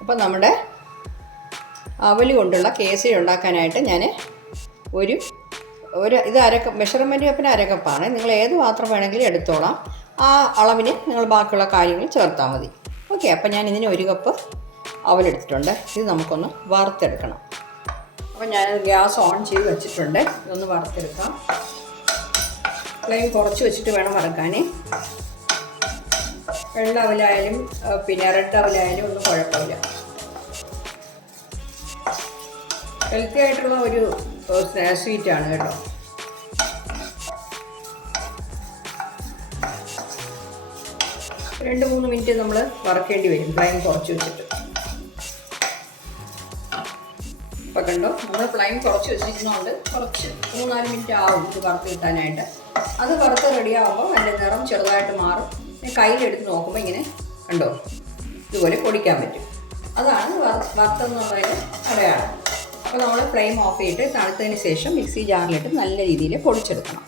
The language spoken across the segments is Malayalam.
അപ്പോൾ നമ്മുടെ അവൽ കൊണ്ടുള്ള കേസരി ഉണ്ടാക്കാനായിട്ട് ഞാൻ ഒരു ഇത് മെഷർമെൻറ്റ് കപ്പിന് അരക്കപ്പാണ്. നിങ്ങൾ ഏത് പാത്രം വേണമെങ്കിലും എടുത്തോളാം. ആ അളവിന് നിങ്ങൾ ബാക്കിയുള്ള കാര്യങ്ങൾ ചേർത്താൽ മതി. ഓക്കെ, അപ്പോൾ ഞാൻ ഇതിന് 1 കപ്പ് അവലെടുത്തിട്ടുണ്ട്. ഇത് നമുക്കൊന്ന് വറുത്തെടുക്കണം. അപ്പോൾ ഞാൻ ഗ്യാസ് ഓൺ ചെയ്ത് വെച്ചിട്ടുണ്ട്. ഇതൊന്ന് വറുത്തെടുക്കാം. ഫ്ലെയിം കുറച്ച് വെച്ചിട്ട് വേണം വറുക്കാൻ. വെള്ള അവലായാലും പിന്നെ റെഡ് അവലായാലും ഒന്നും കുഴപ്പമില്ല. ഹെൽത്തി ആയിട്ടുള്ള ഒരു സ്വീറ്റാണ് കേട്ടോ. രണ്ട് 3 മിനിറ്റ് നമ്മൾ വറക്കേണ്ടി വരും ഫ്ലെയിം കുറച്ച് വെച്ചിട്ട്. ഇപ്പം കണ്ടോ, നമ്മൾ ഫ്ലെയിം കുറച്ച് വെച്ചിരിക്കുന്നതുകൊണ്ട് കുറച്ച് 3-4 മിനിറ്റ് ആവും ഇത് വറുത്ത് കിട്ടാനായിട്ട്. അത് വറുത്ത് റെഡിയാകുമ്പോൾ അതിൻ്റെ നിറം ചെറുതായിട്ട് മാറും. കയ്യിലെടുത്ത് നോക്കുമ്പോൾ ഇങ്ങനെ കണ്ടോ ഇതുപോലെ പൊടിക്കാൻ പറ്റും. അതാണ് വറുത്തെന്നുള്ളതിന് അടയാളം. അപ്പോൾ നമ്മൾ ഫ്ലെയിം ഓഫ് ചെയ്തിട്ട് തണുത്തതിന് ശേഷം മിക്സി ജാറിലിട്ട് നല്ല രീതിയിൽ പൊടിച്ചെടുക്കണം.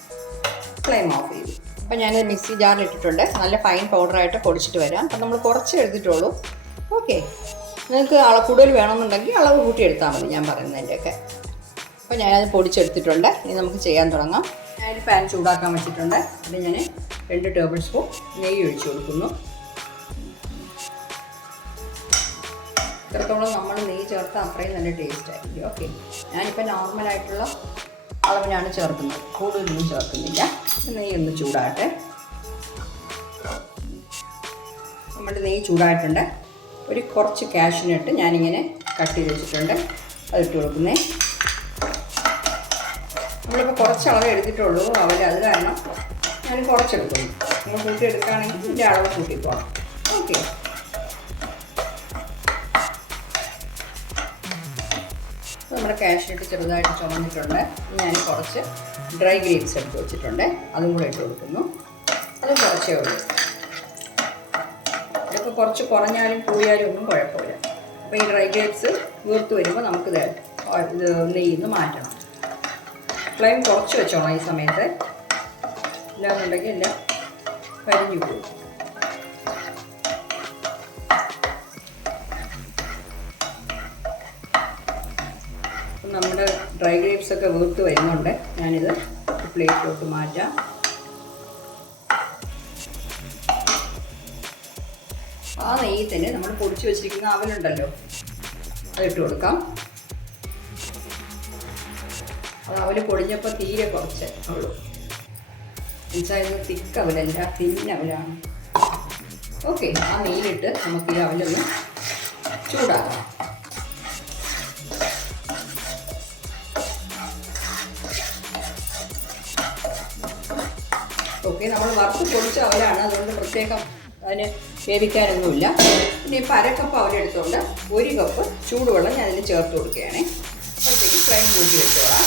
ഫ്ലെയിം ഓഫ് ചെയ്തു. അപ്പോൾ ഞാനത് മിക്സി ജാറിലിട്ടിട്ടുണ്ട്. നല്ല ഫൈൻ പൗഡറായിട്ട് പൊടിച്ചിട്ട് വരാം. അപ്പം നമ്മൾ കുറച്ച് എടുത്തിട്ടുള്ളൂ. ഓക്കെ, നിങ്ങൾക്ക് കൂടുതൽ വേണമെന്നുണ്ടെങ്കിൽ അളവ് കൂട്ടി എടുത്താൽ മതി ഞാൻ പറയുന്നതിൻ്റെയൊക്കെ. അപ്പോൾ ഞാനത് പൊടിച്ചെടുത്തിട്ടുണ്ട്. ഇനി നമുക്ക് ചെയ്യാൻ തുടങ്ങാം. ഞാനൊരു പാൻ ചൂടാക്കാൻ വെച്ചിട്ടുണ്ട്. അതിൽ ഞാൻ 2 ടേബിൾ സ്പൂൺ നെയ്യ് ഒഴിച്ച് കൊടുക്കുന്നു. ഇത്രത്തോളം നമ്മൾ നെയ്യ് ചേർത്താൽ അത്രയും നല്ല ടേസ്റ്റ് ആയിരിക്കും. ഓക്കെ, ഞാനിപ്പോൾ നോർമലായിട്ടുള്ള അളവിനാണ് ചേർക്കുന്നത്, കൂടുതലൊന്നും ചേർക്കുന്നില്ല. നെയ്യ് ഒന്ന് ചൂടാകട്ടെ. നമ്മുടെ നെയ്യ് ചൂടായിട്ടുണ്ട്. കുറച്ച് കാഷ്യൂനട്ട് ഞാനിങ്ങനെ കട്ട് ചെയ്ത് വെച്ചിട്ടുണ്ട്, അതിട്ട് കൊടുക്കുന്നേ. നമ്മളിപ്പോൾ കുറച്ച് അളവ് എടുത്തിട്ടുള്ളൂ അവൽ, അത് കാരണം ഞാൻ കുറച്ചെടുക്കുന്നു. നമ്മൾ കൂട്ടിയെടുക്കുകയാണെങ്കിൽ ഇതിൻ്റെ അളവ് കൂട്ടിപ്പോകണം. ഓക്കെ, നമ്മുടെ കാഷ്യൂനട്ട് ചെറുതായിട്ട് ചുമന്നിട്ടുണ്ട്. ഞാൻ കുറച്ച് ഡ്രൈ ഗ്രേപ്സ് എടുത്ത് വെച്ചിട്ടുണ്ട്, അതും കൂടെ ഇട്ട് കൊടുക്കുന്നു. അത് കുറച്ചേ ഉള്ളൂ. ഇതൊക്കെ കുറച്ച് കുറഞ്ഞാലും കൂടിയാലും ഒന്നും കുഴപ്പമില്ല. അപ്പോൾ ഈ ഡ്രൈ ഗ്രേപ്സ് വീർത്ത് വരുമ്പോൾ നമുക്കിത് നെയ്യിൽ നിന്ന് മാറ്റണം. ഫ്ലെയിം കുറച്ച് വെച്ചോളാം ഈ സമയത്ത്, ഇല്ലാന്നുണ്ടെങ്കിൽ എല്ലാം കരിഞ്ഞു പോകും. നമ്മുടെ ഡ്രൈ ഗ്രേപ്സൊക്കെ വീർത്ത് വരുന്നുണ്ട്. ഞാനിത് പ്ലേറ്റിലോട്ട് മാറ്റാം. ആ നെയ്യിൽ തന്നെ നമ്മൾ പൊടിച്ച് വെച്ചിരിക്കുന്ന അവലുണ്ടല്ലോ, അതിട്ട് കൊടുക്കാം. അത് അവൽ പൊടിഞ്ഞപ്പോൾ തീരെ കുറച്ച് ഉള്ളൂ. എന്നുവെച്ചാൽ ഇത് തിക്ക് അവലല്ല, തിന്ന അവലാണ്. ഓക്കെ, ആ നെയ്യിലിട്ട് നമുക്ക് ഈ അവലൊന്ന് ചൂടാക്കാം. ഓക്കെ, നമ്മൾ വറുത്ത് പൊടിച്ച അവലാണ്, അതുകൊണ്ട് പ്രത്യേകം അതിന് വേവിക്കാനൊന്നുമില്ല. പിന്നെ ഇപ്പോൾ അരക്കപ്പ് അവലെടുത്തുകൊണ്ട് 1 കപ്പ് ചൂടുവെള്ളം ഞാൻ അതിൽ ചേർത്ത് കൊടുക്കുകയാണ്. അപ്പോഴത്തേക്ക് ഫ്ലെയിം കൂട്ടി വെച്ചോളാം.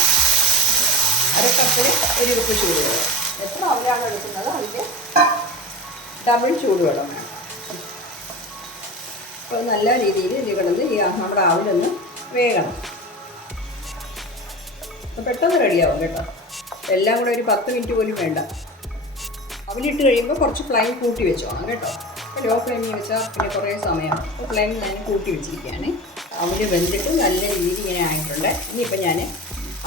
അരക്കപ്പിന് 1 കപ്പ് ചൂടുവെള്ളം. എത്ര അവലാണ് എടുക്കുന്നത് അതിൻ്റെ ഡബിൾ ചൂടുവെള്ളം വേണം. അപ്പോൾ നല്ല രീതിയിൽ ഇത് കിടന്ന് നമ്മുടെ അവലൊന്ന് വേകണം. അപ്പോൾ പെട്ടെന്ന് റെഡിയാവും കേട്ടോ. എല്ലാം കൂടെ ഒരു 10 മിനിറ്റ് പോലും വേണ്ട. അവലിട്ട് കഴിയുമ്പോൾ കുറച്ച് ഫ്ലെയിം കൂട്ടി വെച്ചോണം കേട്ടോ. അപ്പോൾ ലോ ഫ്ലെയിമിൽ വെച്ചാൽ പിന്നെ കുറേ സമയം. അപ്പോൾ ഫ്ലെയിം ഞാൻ കൂട്ടി വെച്ചിരിക്കുകയാണ്. അവൽ വെന്തിട്ട് നല്ല രീതിയിൽ ഇങ്ങനെ ആയിട്ടുണ്ട്. ഇനിയിപ്പോൾ ഞാൻ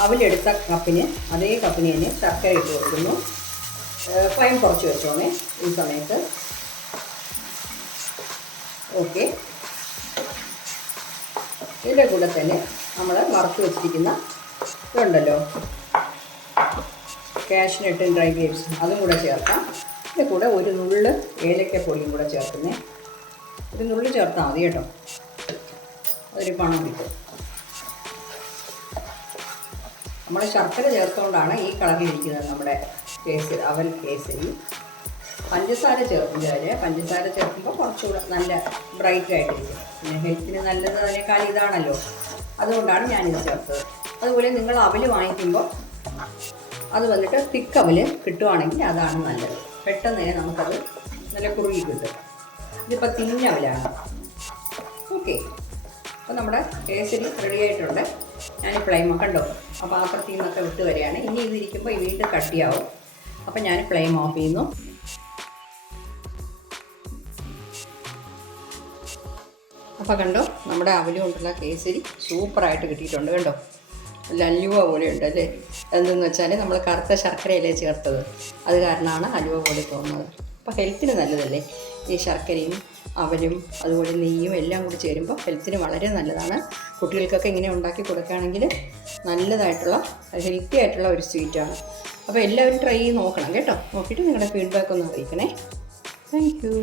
അവലെടുത്ത കപ്പിന് അതേ കപ്പിന് തന്നെ ശർക്കര ഇട്ട് കൊടുക്കുന്നു. ഫ്ലെയിം കുറച്ച് വെച്ചോണേ ഈ സമയത്ത്. ഓക്കെ, ഇതിൻ്റെ കൂടെ തന്നെ നമ്മൾ വറുത്ത് വെച്ചിരിക്കുന്ന ഇതുണ്ടല്ലോ, കാഷ്യൂനട്ടും ഡ്രൈ ഗ്രേപ്സും, അതും കൂടെ ചേർക്കാം. ഇതിൻ്റെ കൂടെ ഒരു നുള്ള് ഏലക്കപ്പൊടിയും കൂടെ ചേർക്കുന്നേ. ഒരു നുള്ള് ചേർത്താൽ മതി കേട്ടോ, അതൊരു പണം കിട്ടും. നമ്മൾ ശർക്കര ചേർത്തുകൊണ്ടാണ് ഈ കളറിലിരിക്കുന്നത് നമ്മുടെ കേസരി, അവൽ കേസരി. പഞ്ചസാര ചേർക്കുന്നത്, പഞ്ചസാര ചേർക്കുമ്പോൾ കുറച്ചുകൂടെ നല്ല ബ്രൈറ്റ് ആയിട്ടിരിക്കും. പിന്നെ ഹെൽത്തിന് നല്ലത് അതിനേക്കാൾ ഇതാണല്ലോ, അതുകൊണ്ടാണ് ഞാനിത് ചേർത്തത്. അതുപോലെ നിങ്ങൾ അവൽ വാങ്ങിക്കുമ്പോൾ അത് വന്നിട്ട് തിക്ക് അവൽ കിട്ടുവാണെങ്കിൽ അതാണ് നല്ലത്. പെട്ടെന്ന് തന്നെ നമുക്കത് നല്ല കുറുകി കിട്ടും. ഇതിപ്പോൾ തിന്ന അവലാണ്. ഓക്കെ, അപ്പോൾ നമ്മുടെ കേസരി റെഡി ആയിട്ടുണ്ട്. ഞാൻ ഫ്ലെയിം കണ്ടോ, ആ പാത്രത്തിൽ നിന്നൊക്കെ വിട്ട് വരികയാണ്. ഇനി ഇതിരിക്കുമ്പോൾ വീണ്ടും കട്ടിയാവും. അപ്പോൾ ഞാൻ ഫ്ലെയിം ഓഫ് ചെയ്യുന്നു. അപ്പോൾ കണ്ടോ, നമ്മുടെ അവല് കൊണ്ടുള്ള കേസരി സൂപ്പറായിട്ട് കിട്ടിയിട്ടുണ്ട് കണ്ടോ. നല്ല അലുവ പോലെ ഉണ്ട് അല്ലേ. എന്തെന്ന് വെച്ചാൽ നമ്മൾ കറുത്ത ശർക്കരയല്ലേ ചേർത്തത്, അത് കാരണമാണ് അലുവ പോലെ തോന്നുന്നത്. അപ്പോൾ ഹെൽത്തിന് നല്ലതല്ലേ ഈ ശർക്കരയും അവലും അതുപോലെ നെയ്യും എല്ലാം കൂടി ചേരുമ്പോൾ ഹെൽത്തിന് വളരെ നല്ലതാണ്. കുട്ടികൾക്കൊക്കെ ഇങ്ങനെ ഉണ്ടാക്കി കൊടുക്കുകയാണെങ്കിൽ നല്ലതായിട്ടുള്ള ഹെൽത്തി ആയിട്ടുള്ള ഒരു സ്വീറ്റാണ്. അപ്പോൾ എല്ലാവരും ട്രൈ ചെയ്ത് നോക്കണം കേട്ടോ. നോക്കിയിട്ട് നിങ്ങളുടെ ഫീഡ്ബാക്ക് ഒന്ന് അറിയിക്കണേ. Thank you.